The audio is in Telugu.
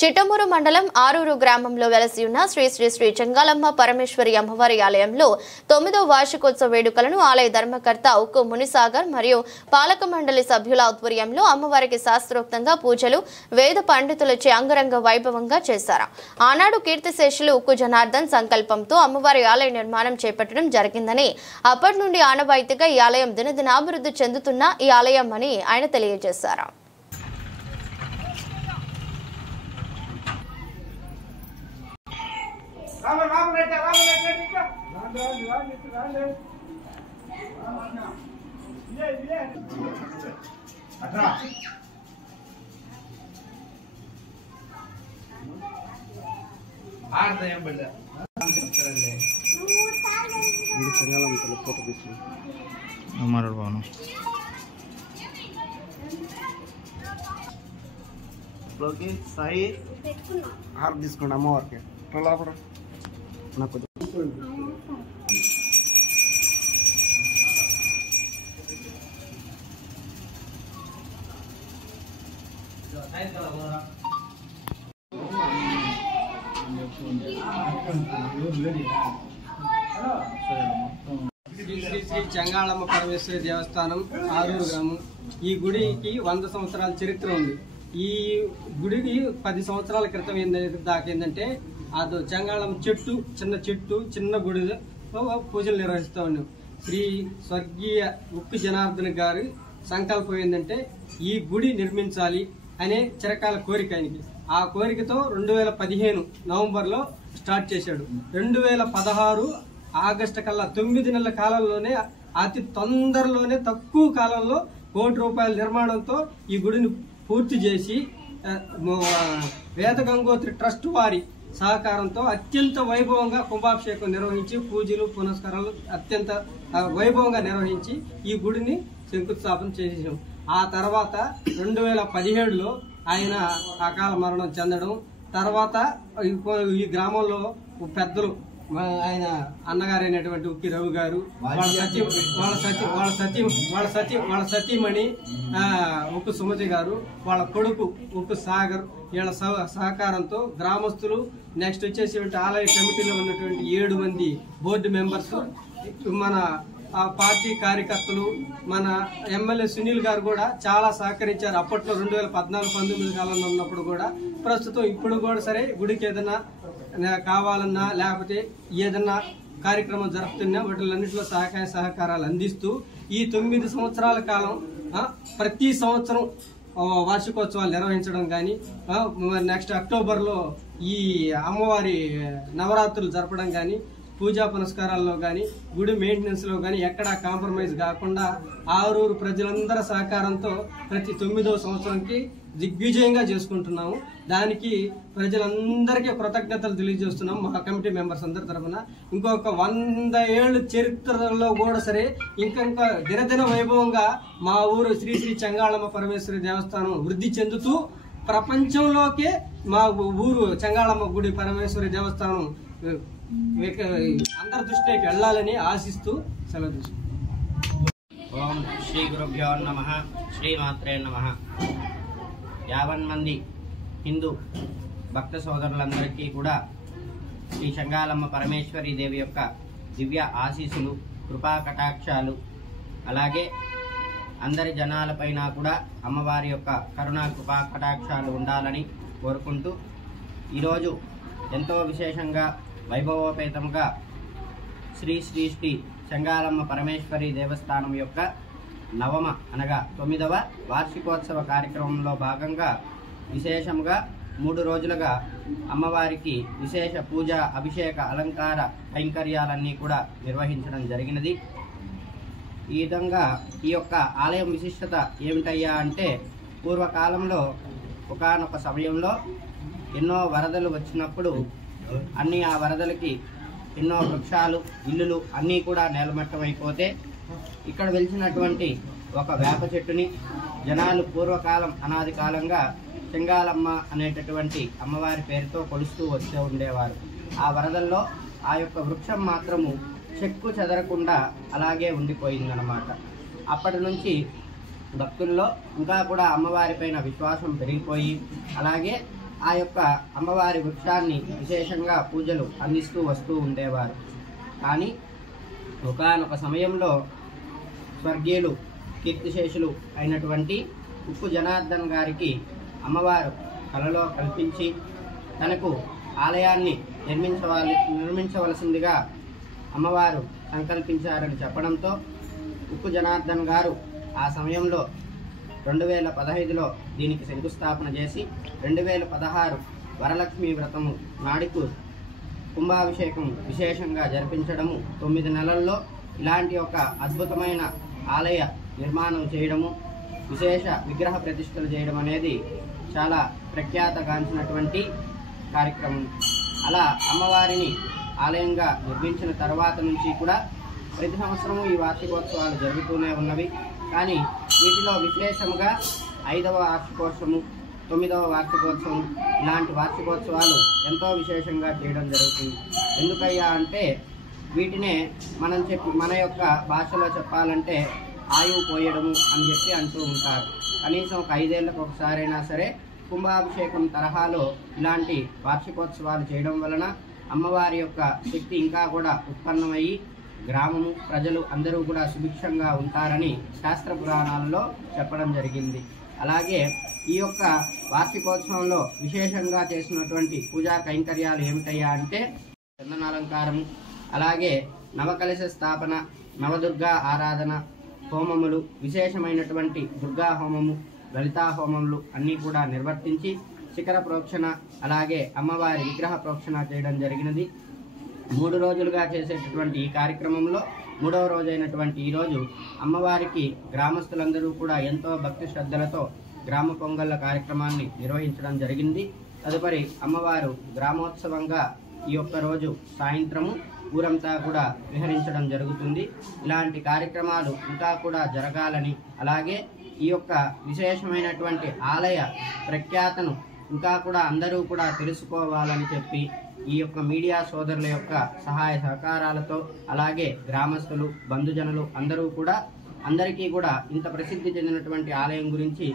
చిట్టమూరు మండలం ఆరూరు గ్రామంలో వెలసి ఉన్న శ్రీ శ్రీ శ్రీ చెంగాలమ్మ పరమేశ్వరి అమ్మవారి ఆలయంలో 9వ వార్షికోత్సవ వేడుకలను ఆలయ ధర్మకర్త ఉక్కు మునిసాగర్ మరియు పాలక మండలి సభ్యుల ఆధ్వర్యంలో అమ్మవారికి శాస్త్రోక్తంగా పూజలు వేద పండితులచే అంగరంగ వైభవంగా చేశారు. ఆనాడు కీర్తిశేషులు ఉక్కు జనార్దన్ సంకల్పంతో అమ్మవారి ఆలయ నిర్మాణం చేపట్టడం జరిగిందని, అప్పటి నుండి ఆనవాయితీగా ఈ ఆలయం దినదిన అభివృద్ధి చెందుతున్న ఈ ఆలయం అని ఆయన తెలియజేశారు. సాయి హార్ తీసుకోండి అమ్మవారికి నాకు శ్రీ శ్రీ చెంగాళమ్మ పరమేశ్వరి దేవస్థానం ఆరూరు గ్రామం. ఈ గుడికి 100 సంవత్సరాల చరిత్ర ఉంది. ఈ గుడికి 10 సంవత్సరాల క్రితం ఏంటంటే అది చెంగాళమ్మ చెట్టు, చిన్న గుడిలో పూజలు నిర్వహిస్తూ ఉన్నాం. శ్రీ స్వర్గీయ ఉక్కు జనార్దన్ గారి సంకల్పం ఏంటంటే ఈ గుడి నిర్మించాలి అనే చిరకాల కోరిక ఆయనకి. ఆ కోరికతో 2015 నవంబర్లో స్టార్ట్ చేశాడు. 2016 ఆగస్టు కల్లా 9 నెలల కాలంలోనే, అతి తొందరలోనే, తక్కువ కాలంలో ₹1 కోటి నిర్మాణంతో ఈ గుడిని పూర్తి చేసి వేద గంగోత్రి ట్రస్ట్ వారి సహకారంతో అత్యంత వైభవంగా కుంభాభిషేకం నిర్వహించి పూజలు పునస్కారాలు అత్యంత వైభవంగా నిర్వహించి ఈ గుడిని శంకుస్థాపన చేసేసాం. ఆ తర్వాత 2017లో ఆయన అకాల మరణం చెందడం, తర్వాత ఈ గ్రామంలో పెద్దలు ఆయన అన్నగారైనటువంటి ఉక్కి రవి గారు, వాళ్ళ సతీమణి ఉక్కు సుమతి గారు, వాళ్ళ కొడుకు ఉక్కు సాగర్, వీళ్ళ సహకారంతో గ్రామస్తులు, నెక్స్ట్ వచ్చేసి ఆలయ కమిటీలో ఉన్నటువంటి 7 మంది బోర్డు మెంబర్స్, మన పార్టీ కార్యకర్తలు, మన ఎమ్మెల్యే సునీల్ గారు కూడా చాలా సహకరించారు. అప్పట్లో 2014-19 కాలంలో ఉన్నప్పుడు కూడా, ప్రస్తుతం ఇప్పుడు కూడా సరే గుడికి ఏదైనా కావాలన్నా లేకపోతే ఏదన్నా కార్యక్రమం జరుపుతున్నా వాటిలన్నింటిలో సహకారాలు అందిస్తూ ఈ 9 సంవత్సరాల కాలం ప్రతి సంవత్సరం వార్షికోత్సవాలు నిర్వహించడం కానీ, నెక్స్ట్ అక్టోబర్లో ఈ అమ్మవారి నవరాత్రులు జరపడం కానీ, పూజా పునస్కారాల్లో కానీ, గుడి మెయింటెనెన్స్ లో కానీ ఎక్కడా కాంప్రమైజ్ కాకుండా ఆరూరు ప్రజలందరి సహకారంతో ప్రతి 9వ సంవత్సరంకి దిగ్విజయంగా చేసుకుంటున్నాము. దానికి ప్రజలందరికీ కృతజ్ఞతలు తెలియజేస్తున్నాం మా కమిటీ మెంబర్స్ అందరి తరఫున. ఇంకొక 100 ఏళ్ళు చరిత్రలో కూడా సరే ఇంకా దినదిన వైభవంగా మా ఊరు శ్రీ శ్రీ చెంగాళమ్మ పరమేశ్వరి దేవస్థానం వృద్ధి చెందుతూ ప్రపంచంలోకే మా ఊరు చెంగాళమ్మ గుడి పరమేశ్వరి దేవస్థానం అందరి దృష్టికి వెళ్ళాలని ఆశిస్తూ సెలవు తీసుకుంటాం. ఓం శ్రీ గురుభ్యో నమః. శ్రీమాత్రే నమః. 50 మంది హిందూ భక్త సోదరులందరికీ కూడా శ్రీ చెంగాలమ్మ పరమేశ్వరి దేవి యొక్క దివ్య ఆశీస్సులు, కృపా కటాక్షాలు, అలాగే అందరి జనాలపైన కూడా అమ్మవారి యొక్క కరుణా కృపా కటాక్షాలు ఉండాలని కోరుకుంటూ ఈరోజు ఎంతో విశేషంగా వైభవోపేతంగా శ్రీ శ్రీ శ్రీ చెంగాలమ్మ పరమేశ్వరి దేవస్థానం యొక్క 9వ వార్షికోత్సవ కార్యక్రమంలో భాగంగా విశేషంగా 3 రోజులుగా అమ్మవారికి విశేష పూజ, అభిషేక, అలంకార కైంకర్యాలన్నీ కూడా నిర్వహించడం జరిగినది. ఈ విధంగా ఈ యొక్క ఆలయం విశిష్టత ఏమిటయ్యా అంటే, పూర్వకాలంలో ఒకానొక సమయంలో ఎన్నో వరదలు వచ్చినప్పుడు ఆ వరదలకి ఎన్నో వృక్షాలు, ఇల్లులు అన్నీ కూడా నేలమట్టమైపోతే ఇక్కడ వెలిసినటువంటి ఒక వేప చెట్టుని జనాలు పూర్వకాలం అనాది కాలంగా చెంగాలమ్మ అనేటటువంటి అమ్మవారి పేరుతో కొలుస్తూ వస్తూ ఉండేవారు. ఆ వరదల్లో ఆ యొక్క వృక్షం మాత్రము చెక్కు చెదరకుండా అలాగే ఉండిపోయిందన్నమాట. అప్పటి నుంచి భక్తుల్లో ఇంకా కూడా అమ్మవారిపైన విశ్వాసం పెరిగిపోయి అలాగే ఆ యొక్క అమ్మవారి వృక్షాన్ని విశేషంగా పూజలు అందిస్తూ వస్తూ ఉండేవారు. కానీ ఒకానొక సమయంలో స్వర్గీయులు కీర్తిశేషులు అయినటువంటి ఉప్పు జనార్దన్ గారికి అమ్మవారు కలలో కల్పించి తనకు ఆలయాన్ని నిర్మించవలసిందిగా అమ్మవారు సంకల్పించారని చెప్పడంతో ఉప్పు జనార్దన్ గారు ఆ సమయంలో 2015లో దీనికి శంకుస్థాపన చేసి 2016 వరలక్ష్మి వ్రతము నాడుకు కుంభాభిషేకం విశేషంగా జరిపించడము, 9 నెలల్లో ఇలాంటి ఒక అద్భుతమైన ఆలయ నిర్మాణం చేయడము, విశేష విగ్రహ ప్రతిష్టలు చేయడం అనేది చాలా ప్రఖ్యాతగాంచినటువంటి కార్యక్రమం. అలా అమ్మవారిని ఆలయంగా నిర్మించిన తర్వాత నుంచి కూడా ప్రతి సంవత్సరము ఈ వార్షికోత్సవాలు జరుగుతూనే ఉన్నవి. కానీ వీటిలో విశేషముగా 5వ వార్షికోత్సవము, 9వ వార్షికోత్సవం ఇలాంటి వార్షికోత్సవాలు ఎంతో విశేషంగా చేయడం జరుగుతుంది. ఎందుకయ్యా అంటే వీటినే మన యొక్క భాషలో చెప్పాలంటే ఆయువు పోయడము అని చెప్పి అంటూ ఉంటారు. కనీసం ఒక 5 ఏళ్లకు ఒకసారైనా సరే కుంభాభిషేకం తరహాలో ఇలాంటి వార్షికోత్సవాలు చేయడం వలన అమ్మవారి యొక్క శక్తి ఇంకా కూడా ఉత్పన్నమయ్యి గ్రామము ప్రజలు అందరూ కూడా సుభిక్షంగా ఉంటారని శాస్త్ర పురాణాలలో చెప్పడం జరిగింది. అలాగే ఈ యొక్క వార్షికోత్సవంలో విశేషంగా చేసినటువంటి పూజా కైంకర్యాలు ఏమిటయ్యా అంటే చందనాలంకారము, అలాగే నవకలశ స్థాపన, నవదుర్గా ఆరాధన, హోమములు, విశేషమైనటువంటి దుర్గా హోమము, లలితా హోమములు అన్నీ కూడా నిర్వర్తించి శిఖర ప్రోక్షణ, అలాగే అమ్మవారి విగ్రహ ప్రోక్షణ చేయడం జరిగినది. 3 రోజులుగా చేసేటటువంటి ఈ కార్యక్రమంలో 3వ రోజైనటువంటి ఈ రోజు అమ్మవారికి గ్రామస్తులందరూ కూడా ఎంతో భక్తి శ్రద్ధలతో గ్రామ పొంగళ్ళ కార్యక్రమాన్ని నిర్వహించడం జరిగింది. తదుపరి అమ్మవారు గ్రామోత్సవంగా ఈ యొక్క రోజు సాయంత్రము ఊరంతా కూడా విహరించడం జరుగుతుంది. ఇలాంటి కార్యక్రమాలు ఇంకా కూడా జరగాలని, అలాగే ఈ యొక్క విశేషమైనటువంటి ఆలయ ప్రఖ్యాతను ఇంకా కూడా అందరూ కూడా తెలుసుకోవాలని చెప్పి ఈ యొక్క మీడియా సోదరుల యొక్క సహాయ సహకారాలతో, అలాగే గ్రామస్తులు, బంధుజనులు అందరికీ కూడా ఇంత ప్రసిద్ధి చెందినటువంటి ఆలయం గురించి